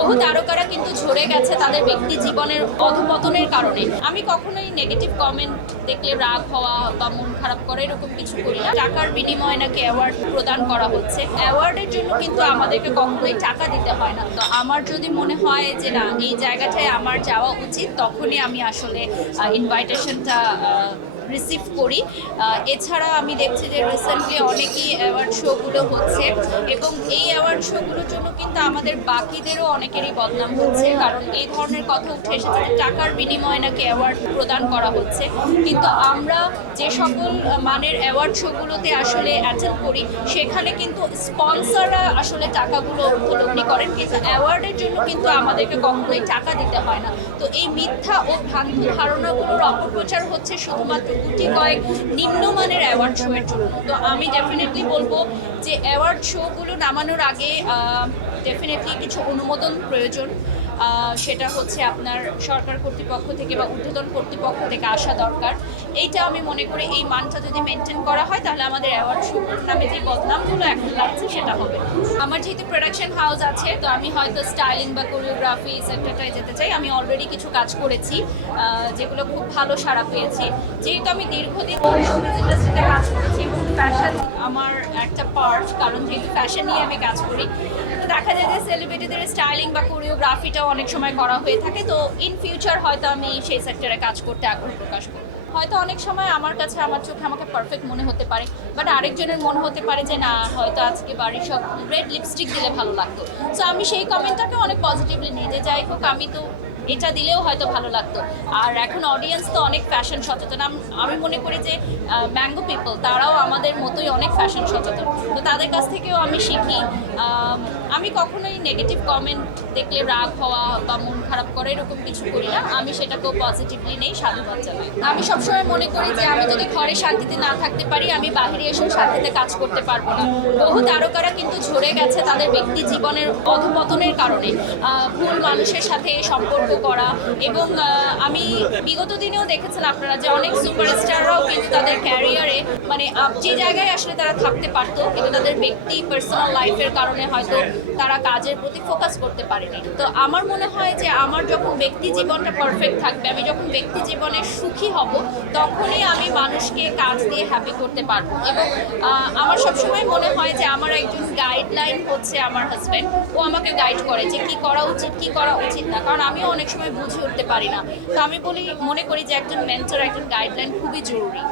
বহু তারকারা কিন্তু ঝরে গেছে তাদের ব্যক্তি জীবনের অধপতনের কারণে। আমি কখনোই নেগেটিভ কমেন্ট দেখলে রাগ হওয়া বা মন খারাপ করা এরকম কিছু করি না। টাকার বিনিময়ে নাকি অ্যাওয়ার্ড প্রদান করা হচ্ছে, অ্যাওয়ার্ডের জন্য কিন্তু আমাদেরকে কখনোই টাকা দিতে হয় না। তো আমার যদি মনে হয় যে না এই জায়গাটায় আমার যাওয়া উচিত, তখনই আমি আসলে ইনভাইটেশনটা রিসিভ করি। এছাড়া আমি দেখছি যে রিসেন্টলি অনেকই অ্যাওয়ার্ড শোগুলো হচ্ছে এবং এই অ্যাওয়ার্ড শোগুলোর জন্য কিন্তু আমাদের বাকিদেরও অনেকেরই বদনাম হচ্ছে, কারণ এই ধরনের কথা উঠে এসেছে যে টাকার বিনিময়ে নাকি অ্যাওয়ার্ড প্রদান করা হচ্ছে। কিন্তু আমরা যে সকল মানের অ্যাওয়ার্ড শোগুলোতে আসলে অ্যাটেন্ড করি সেখানে কিন্তু স্পন্সররা আসলে টাকাগুলো উত্তোলনী করেন, কিন্তু অ্যাওয়ার্ডের জন্য কিন্তু আমাদেরকে কখনোই টাকা দিতে হয় না। তো এই মিথ্যা ও ভ্রান্ত ধারণাগুলোর অপপ্রচার হচ্ছে শুধুমাত্র গুটি কয়েক নিম্নমানের অ্যাওয়ার্ড শো এর জন্য। তো আমি ডেফিনেটলি বলবো যে অ্যাওয়ার্ড শোগুলো নামানোর আগে ডেফিনেটলি কিছু অনুমোদন প্রয়োজন। সেটা হচ্ছে আপনার সরকার কর্তৃপক্ষ থেকে বা ঊর্ধ্বতন কর্তৃপক্ষ থেকে আসা দরকার। এইটা আমি মনে করি এই মানটা যদি মেনটেন করা হয় তাহলে আমাদের অ্যাওয়ার্ড শোগুলোর নামে যে বদনামগুলো এখন লাগছে সেটা হবে। আমার যেহেতু প্রোডাকশন হাউস আছে, তো আমি হয়তো স্টাইলিং বা কোরিওগ্রাফি সেক্টরটায় যেতে চাই। আমি অলরেডি কিছু কাজ করেছি যেগুলো খুব ভালো সাড়া পেয়েছি। যেহেতু আমি দীর্ঘদিন ইন্ডাস্ট্রিতে কাজ করেছি এবং ফ্যাশন আমার একটা পার্ট, কারণ যেহেতু ফ্যাশন নিয়ে আমি কাজ করি, তো দেখা যায় যে সেলিব্রিটিদের স্টাইলিং বা কোরিওগ্রাফিটাও অনেক সময় করা হয়ে থাকে। তো ইন ফিউচার হয়তো আমি সেই সেক্টরে কাজ করতে আগ্রহ প্রকাশ করি। হয়তো অনেক সময় আমার কাছে আমার চোখে আমাকে পারফেক্ট মনে হতে পারে, বাট আরেকজনের মনে হতে পারে যে না হয়তো আজকে বাড়ির সব রেড লিপস্টিক দিলে ভালো লাগতো। সো আমি সেই কমেন্টটাকে অনেক পজিটিভলি নিই যে যাই হোক আমি তো এটা দিলেও হয়তো ভালো লাগতো। আর এখন অডিয়েন্স তো অনেক ফ্যাশন সচেতন। আমি মনে করি যে ম্যাঙ্গো পিপল তারাও আমাদের মতোই অনেক ফ্যাশন সচেতন, তো তাদের কাছ থেকেও আমি শিখি। আমি কখনোই নেগেটিভ কমেন্ট দেখলে রাগ হওয়া বা মন খারাপ করা এরকম কিছু করি না। আমি সেটাকেও পজিটিভলি নেই, সাধুবাদ জানাই। আমি সবসময় মনে করি যে আমি যদি ঘরে শান্তিতে না থাকতে পারি, আমি বাইরে এসেও শান্তিতে কাজ করতে পারবো না। বহু তারকারা কিন্তু ঝরে গেছে তাদের ব্যক্তি জীবনের অধপতনের কারণে, ভুল মানুষের সাথে সম্পর্ক করা। এবং আমি বিগত দিনেও দেখেছেন আপনারা যে অনেক সুপারস্টাররাও কিন্তু তাদের ক্যারিয়ারে মানে যে জায়গায় আসলে তারা থাকতে পারতো, কিন্তু তাদের ব্যক্তি পার্সোনাল লাইফের কারণে হয়তো তারা কাজের প্রতি ফোকাস করতে পারেনি। তো আমার মনে হয় যে আমার যখন ব্যক্তি জীবনটা পারফেক্ট থাকবে, আমি যখন ব্যক্তি জীবনে সুখী হব, তখনই আমি মানুষকে কাজ দিয়ে হ্যাপি করতে পারবো। এবং আমার সবসময় মনে হয় যে আমার একজন গাইডলাইন হচ্ছে আমার হাজব্যান্ড। ও আমাকে গাইড করে যে কি করা উচিত কি করা উচিত না, কারণ আমিও অনেক সময় বুঝে উঠতে পারি না। তো আমি মনে করি যে একজন মেন্টর, একজন গাইডলাইন খুবই জরুরি।